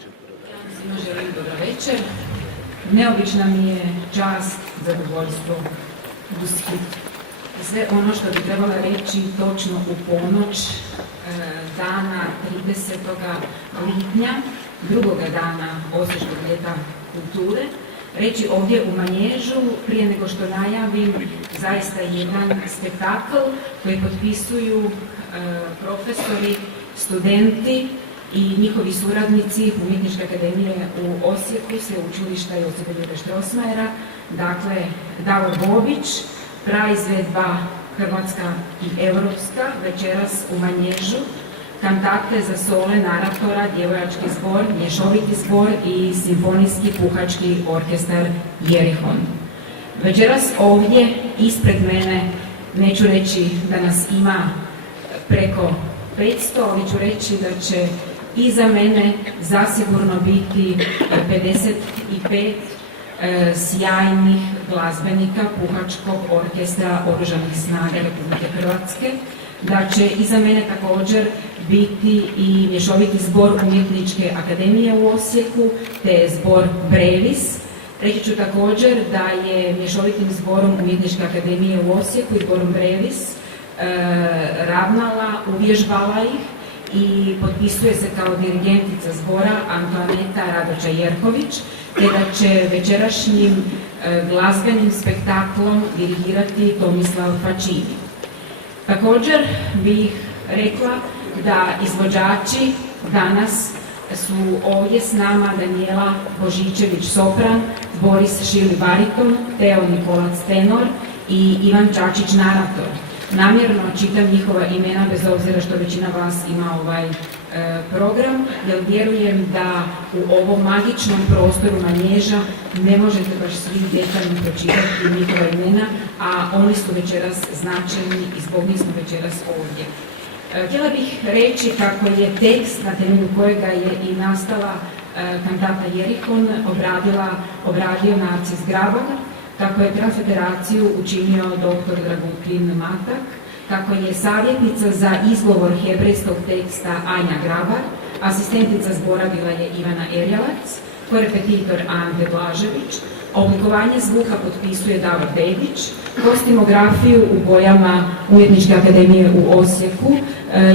Svima želim dobro večer. Neobična mi je čast, zadovoljstvo, uspjeh. Sve ono što bi trebala reći točno u ponoć dana 30. lipnja, drugoga dana Osječkog ljeta kulture, reći ovdje u Manježu, prije nego što najavim zaista jedan spektakl koji potpisuju profesori, studenti i njihovi suradnici Umjetničke akademije u Osijeku, Sveučilišta i Osijeku, dakle Davor Bobić, Praizvedba hrvatska i europska, večeras u Manježu, kantate za sole naratora, djevojački zbor, mješoviti zbor i Simfonijski puhački orkestar Jerihon. Večeras ovdje ispred mene, neću reći da nas ima preko 500, ali ću reći da će iza mene zasigurno biti 55 sjajnih glazbenika puhačkog orkestra Oružanih snaga Republike Hrvatske, da će iza mene također biti i mješoviti zbor Umjetničke akademije u Osijeku, te zbor Brevis. Reći ću također da je mješovitim zborom Umjetničke akademije u Osijeku i zborom Brevis ravnala, uvježbala ih i potpisuje se kao dirigentica zbora Antoaneta Radočaj Jerković, te da će večerašnjim glazbenim spektaklom dirigirati Tomislav Fačini. Također bih rekla da izvođači danas su ovdje s nama Danijela Božičević sopran, Boris Šili bariton, Teo Nikolac tenor i Ivan Čačić narator. Namjerno čitam njihova imena bez obzira što većina vas ima ovaj program, jer vjerujem da u ovom magičnom prostoru Manježa ne možete baš svi detaljno pročitati njihova imena, a oni su večeras značajni i zbog njih smo večeras ovdje. Htjela bih reći kako je tekst na temelju kojega je i nastala kantata Jerihon obradio Narcis Grabar, kako je transfederaciju učinio dr. Dragutin Matak, kako je savjetnica za izgovor hebrejskog teksta Anja Grabar, asistentica zbora bila je Ivana Erjelac, korepetitor Ante Blažević, oblikovanje zvuka potpisuje Davor Bobić, kostimografiju u bojama Umjetničke akademije u Osijeku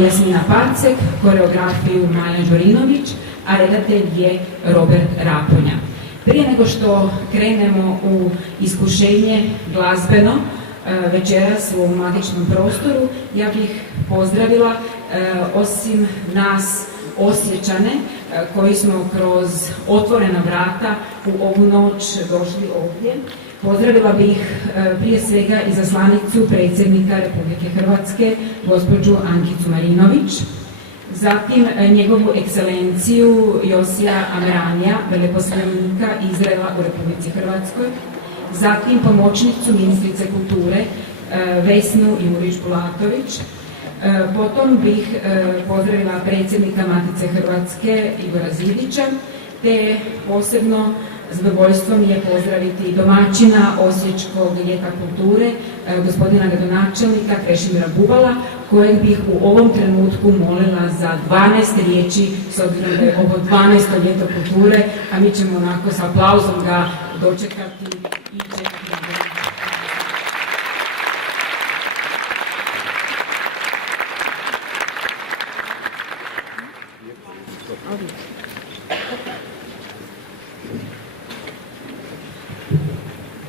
Jasmina Pacek, koreografiju Maja Đorinović, a redatelj je Robert Raponja. Prije nego što krenemo u iskušenje glazbeno večeras u ovom magičnom prostoru, ja bih pozdravila osim nas Osječane koji smo kroz otvorena vrata u ovu noć došli ovdje. Pozdravila bih prije svega izaslanicu predsjednika Republike Hrvatske, gospođu Ankicu Marinović, zatim njegovu ekscelenciju Josija Ameranija, veleposlanika Izraela u Republici Hrvatskoj, zatim pomoćnicu ministrice kulture Vesnu Jurić-Bulatović. Potom bih pozdravila predsjednika Matice Hrvatske Igora Zidića, te posebno zadovoljstvo mi je pozdraviti domaćina Osječkog ljeta kulture, gospodina gradonačelnika Krešimira Bubala, kojeg bih u ovom trenutku molila za 12 riječi, s obzirom da je ovo 12. ljeto kulture, a mi ćemo onako s aplauzom ga dočekati i čekati na dan.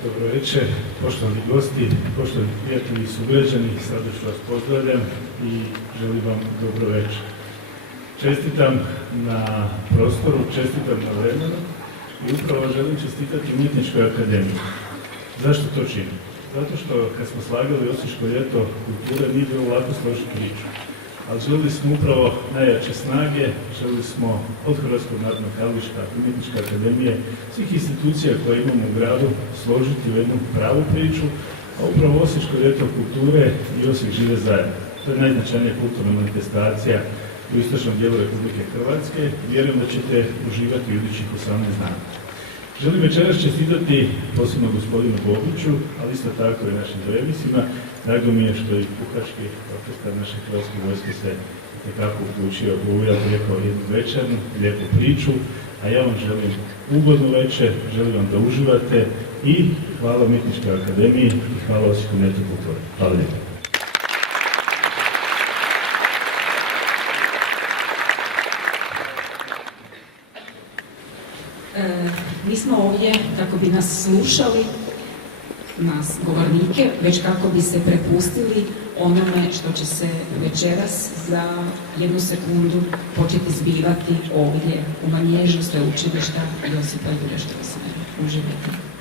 Dobro večer, poštovani gosti, poštovani prijatelji i sugrađani, srdačno vas pozdravljam i želim vam dobro večer. Čestitam na prostoru, čestitam na vremenu i upravo želim čestitati Umjetničkoj akademiji. Zašto to činim? Zato što kad smo slagali Osječko ljeto kulture nije bilo lako složiti priču. Ali želili smo upravo najjače snage, želili smo od Hrvatskog narodnog kazališta, Umjetničke akademije, svih institucija koje imamo u gradu složiti u jednu pravu priču, a upravo Osječko ljeto kulture i Osijek žive zajedno. To je najznačajnija kulturna manifestacija u istočnom dijelu Republike Hrvatske. Vjerujem da ćete uživati u idućih 18 dana. Želim večeras čestitati posebno gospodinu Bobiću, ali isto tako i našim Brevisima. Drago mi je što i puhački orkestar naše Hrvatske vojske se tekako uključio u ovu, ja bih rekao, jednu večernu, lijepu priču, a ja vam želim ugodnu večer, želim vam da uživate i hvala Umjetničkoj akademiji i hvala Osijeku Metu kulture. Hvala lijepo. Nismo ovdje kako bi nas slušali, nas govornike, već kako bi se prepustili onome što će se večeras za 1 sekundu početi zbivati ovdje u Manježu Sveučilišta Josipa Jurja Strossmayera. Uživajte.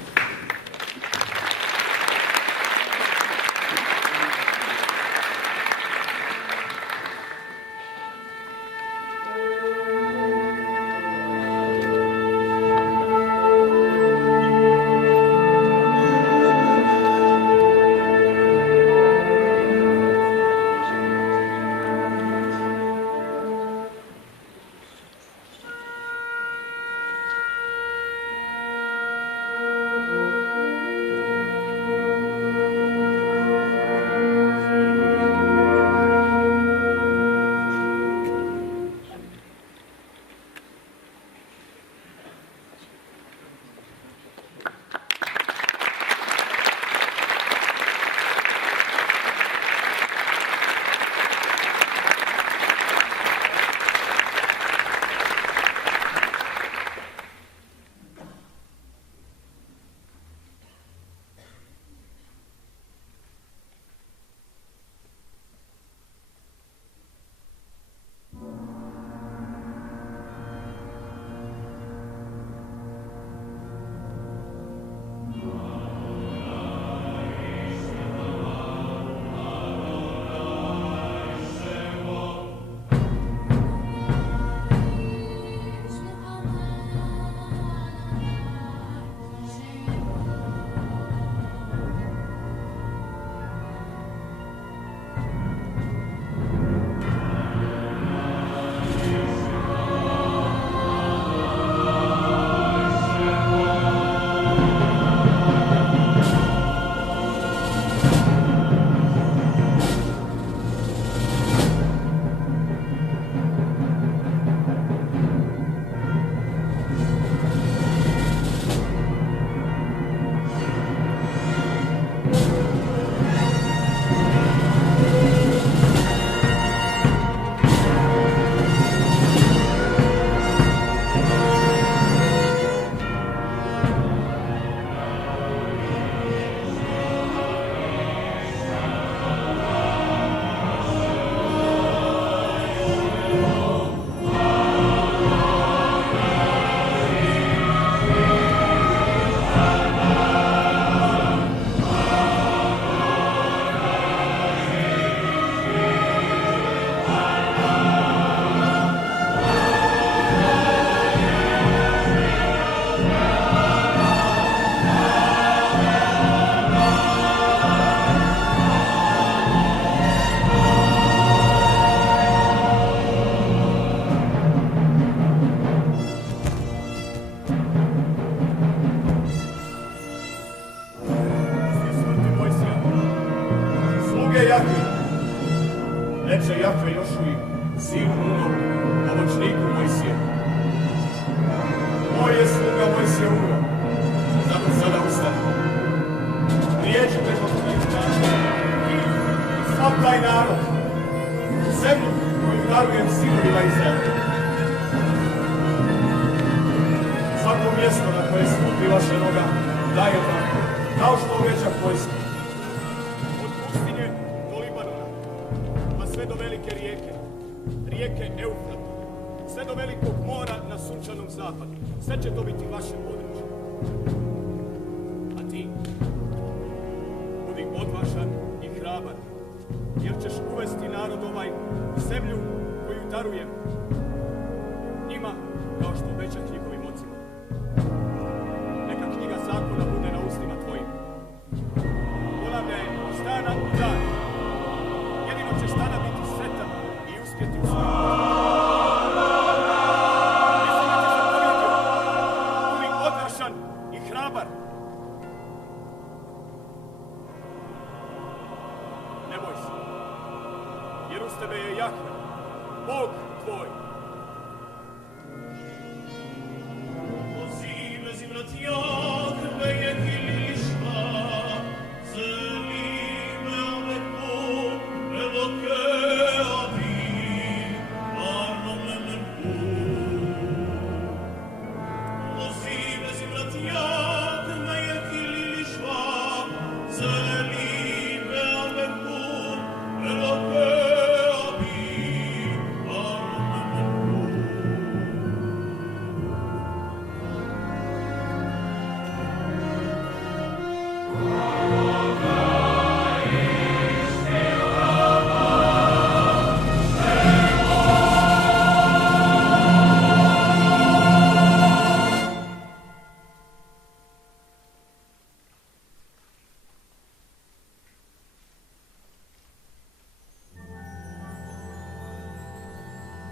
Jer uz tebe je Jahve, Bog tvoj.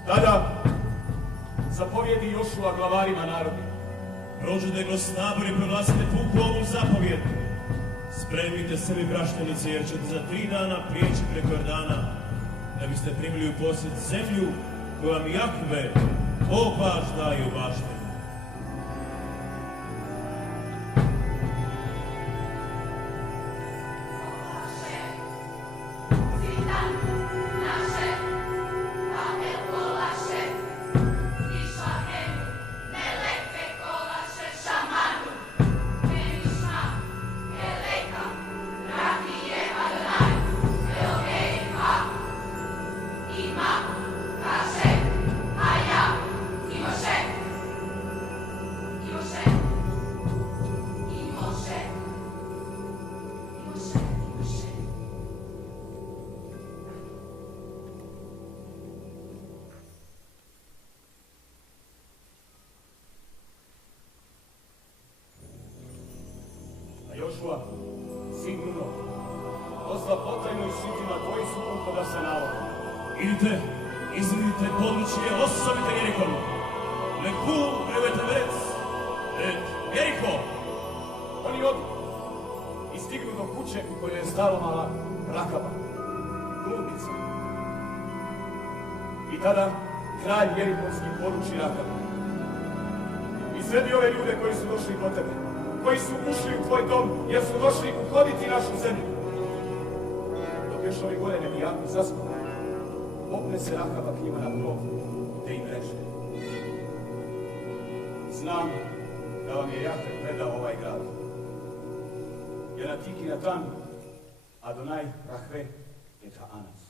Tada zapovjedi Jošua glavarima naroda. Prođite kroz tabor i proglasite puku ovu zapovjed. Spremite sebi braštenice jer ćete za 3 dana prijeći preko Jordana da biste primili u posjed zemlju koju vam Jahve, Bog vaš, daje u baštini. Jošua, sin Nuno, posla potajno i šitima tvoji su uhoda sa navodom. Idite, izvidite područje, osovite Jerihonu. Leku, prevete vec, Jerihon. Oni odu i stignu do kuće u kojoj je stalomala Rakaba, bludnica. I tada kralj Jerihonski poruči Rakabu: izvedi ove ljude koji su došli po tebe, koji su ušli u tvoj dom jer su došli uhoditi našu zemlju. Dok još ovi gore ne bi jako zaspu, popne se Rakaba k njima na krov te im reče: znam da vam je Jahve predao ovaj grad. Jer na tiki na tan, Adonaj Rahve je Anas.